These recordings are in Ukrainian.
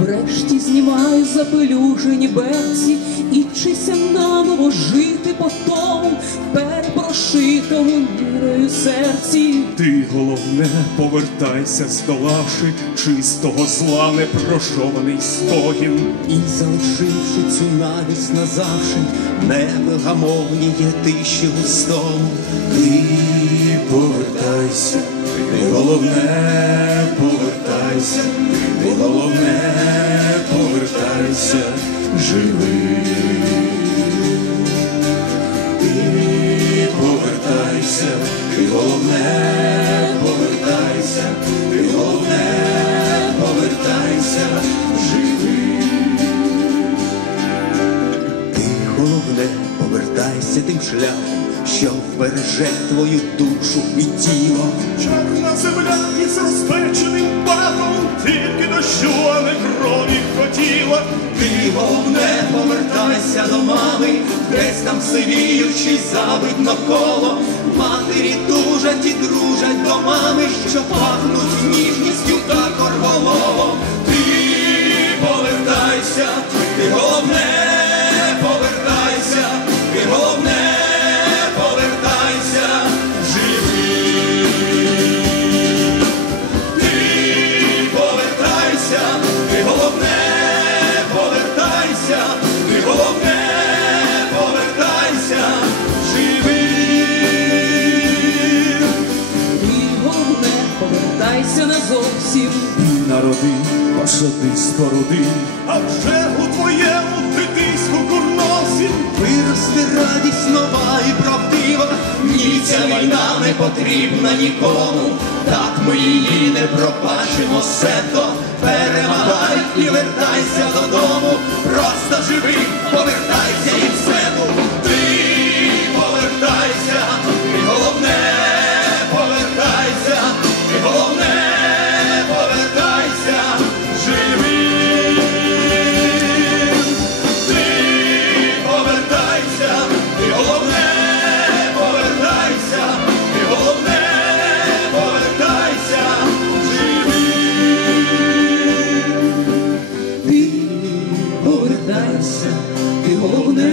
Врешті знімай запелюжені берці і вчися наново жити по тому перепрошитому мірою серці. Ти головне повертайся, здолавши чистого зла непрошований стогін. І залишивши цю навість назавши, невигамовні є тиші густому. Ти повертайся, ти головне повертайся, головне повертайся, живий. Ти повертайся, ти головне повертайся, ти головне повертайся, живий. Ти головне повертайся тим шляхом, що вбереже твою душу і тіло. Чарна земля із розпеченим пахом, тільки дощу, а не крові хотіла. Ти головне повертайся до мами, десь там сивіючий забить навколо. Матері тужать і дружать до мами, що пахнуть ніжністю та корвалолом. Повертайся назовсім. Народи, посади, споруди, а вже у твоєму дитинську курносі. Виросте радість нова і правдива, ні, ця війна не потрібна нікому, так ми її не пробачимо, сето, перемагай і вертайся додому, просто живи,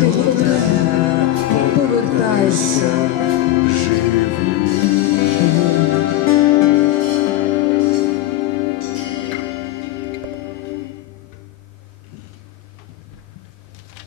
Головне, повертайся живим.